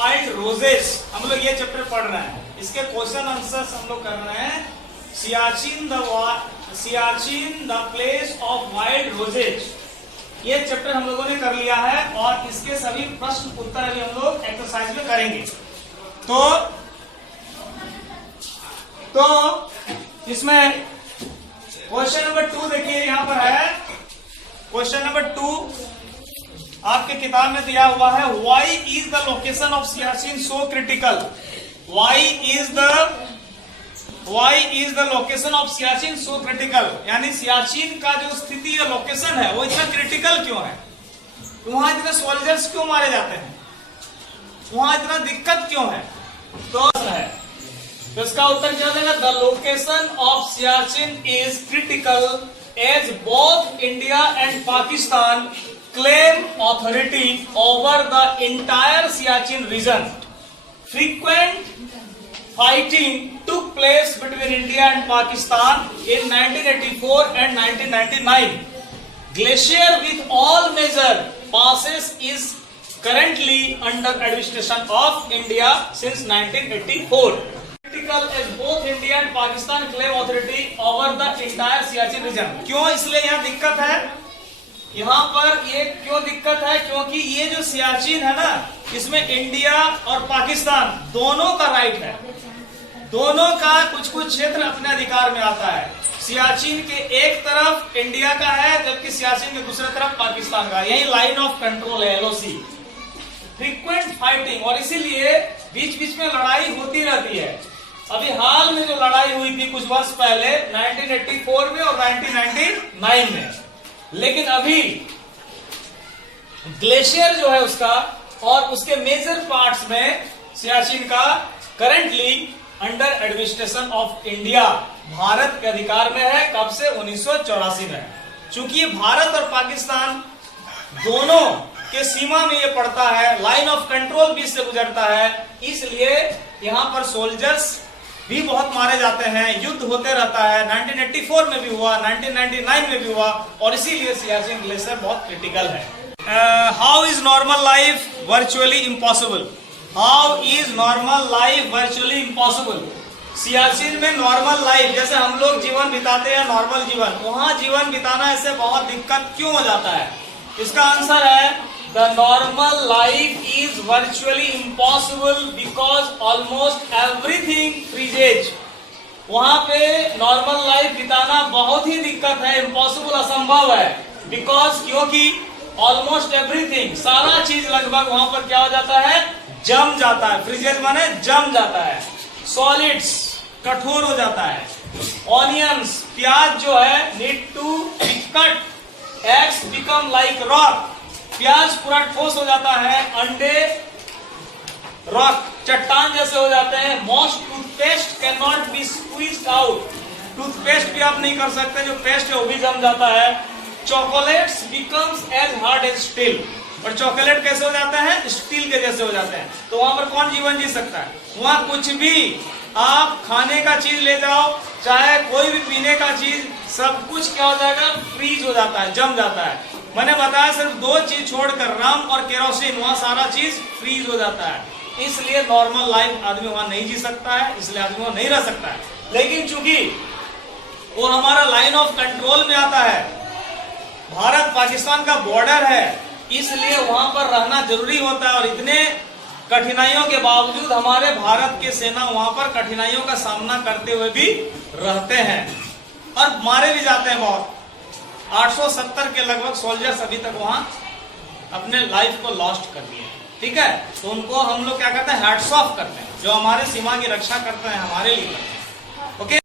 White roses, हम लोग ये चैप्टर पढ़ रहे हैं, इसके क्वेश्चन आंसर्स हम लोग कर रहे हैं। Siachen the place of white roses, ये चैप्टर हम लोगों ने कर लिया है और इसके सभी प्रश्न उत्तर अभी हम लोग एक्सरसाइज में करेंगे। तो इसमें क्वेश्चन नंबर 2 देखिए, यहां पर है क्वेश्चन नंबर 2 आपके किताब में दिया हुआ है। Why is the location of Siachen so critical? Why is the location of Siachen so critical, यानी सियाचिन का जो स्थिति या लोकेशन है वो इतना क्रिटिकल क्यों है? वहां इतने सोल्जर्स क्यों मारे जाते हैं? वहां इतना दिक्कत क्यों है? तो इसका उत्तर क्या देगा? The location of Siachen is critical as both India and Pakistan claim authority over the entire Siachen region. Frequent fighting took place between India and Pakistan in 1984 and 1999. Glacier with all major passes is currently under administration of India since 1984. Critical as both India and Pakistan claim authority over the entire Siachen region. क्यों इसलिए यहाँ दिक्कत है? यहाँ पर ये क्यों दिक्कत है? क्योंकि ये जो सियाचिन है ना, इसमें इंडिया और पाकिस्तान दोनों का राइट है, दोनों का कुछ कुछ क्षेत्र अपने अधिकार में आता है। सियाचिन के एक तरफ इंडिया का है जबकि सियाचिन के दूसरे तरफ पाकिस्तान का, यही लाइन ऑफ कंट्रोल है, LOC। फ्रीक्वेंट फाइटिंग, और इसीलिए बीच बीच में लड़ाई होती रहती है। अभी हाल में जो लड़ाई हुई थी कुछ वर्ष पहले 1984 में और 1999 में, लेकिन अभी ग्लेशियर जो है उसका और उसके मेजर पार्ट्स में सियाचिन का currently under administration of India, Bharat के अधिकार में है। कब से? 1984 में। चूंकि भारत और पाकिस्तान दोनों के सीमा में ये पड़ता है, लाइन ऑफ कंट्रोल बीच से गुजरता है, इसलिए यहां पर सोल्जर्स भी बहुत मारे जाते हैं, युद्ध होते रहता है। 1984 में भी हुआ, 1999 में भी हुआ, और इसीलिए सियाचिन ग्लेशियर बहुत क्रिटिकल है। How is normal life virtually impossible? How is normal life virtually impossible? Siachen में नॉर्मल लाइफ, जैसे हम लोग जीवन बिताते हैं नॉर्मल जीवन, वहां जीवन बिताना ऐसे बहुत दिक्कत क्यों हो जाता है? इसका आंसर है The normal life is virtually impossible because almost everything freezes. वहां पे नॉर्मल लाइफ बिताना बहुत ही दिक्कत है, इम्पॉसिबल, असंभव है। बिकॉज क्योंकि ऑलमोस्ट एवरीथिंग, सारा चीज लगभग वहां पर क्या हो जाता है? जम जाता है। फ्रीजेज माने जम जाता है। सॉलिड्स कठोर हो जाता है। ऑनियंस, प्याज जो है, need to cut. Eggs become like rock, प्याज पूरा ठोस हो जाता है। अंडे रॉक, चट्टान जैसे हो जाते हैं। Most toothpaste can not be squeezed out, toothpaste भी आप नहीं कर सकते, जो पेस्ट है वो भी जम जाता है। Chocolates becomes as hard as steel, और चॉकलेट कैसे हो जाते हैं? स्टील के जैसे हो जाते हैं। तो वहां पर कौन जीवन जी सकता है? वहां कुछ भी आप खाने का चीज ले जाओ, चाहे कोई भी पीने का चीज, सब कुछ क्या हो जाएगा? फ्रीज हो जाता है, जम जाता है। मैंने बताया सिर्फ 2 चीज छोड़कर, रम और केरोसिन, वहां सारा चीज फ्रीज हो जाता है। इसलिए नॉर्मल लाइफ आदमी वहां नहीं जी सकता है, इसलिए आदमी वहां नहीं रह सकता है। लेकिन चूंकि वो हमारा लाइन ऑफ कंट्रोल में आता है, भारत पाकिस्तान का बॉर्डर है, इसलिए वहां पर रहना जरूरी होता है। और इतने कठिनाइयों के बावजूद हमारे भारत के सेना वहां पर कठिनाइयों का सामना करते हुए भी रहते हैं और मारे भी जाते हैं बहुत। 870 के लगभग सोल्जर्स अभी तक वहां अपने लाइफ को लॉस्ट कर दिए। ठीक है, तो उनको हम लोग क्या करते हैं? हैट्स ऑफ करते हैं, जो हमारे सीमा की रक्षा करते हैं, हमारे लिए। ओके।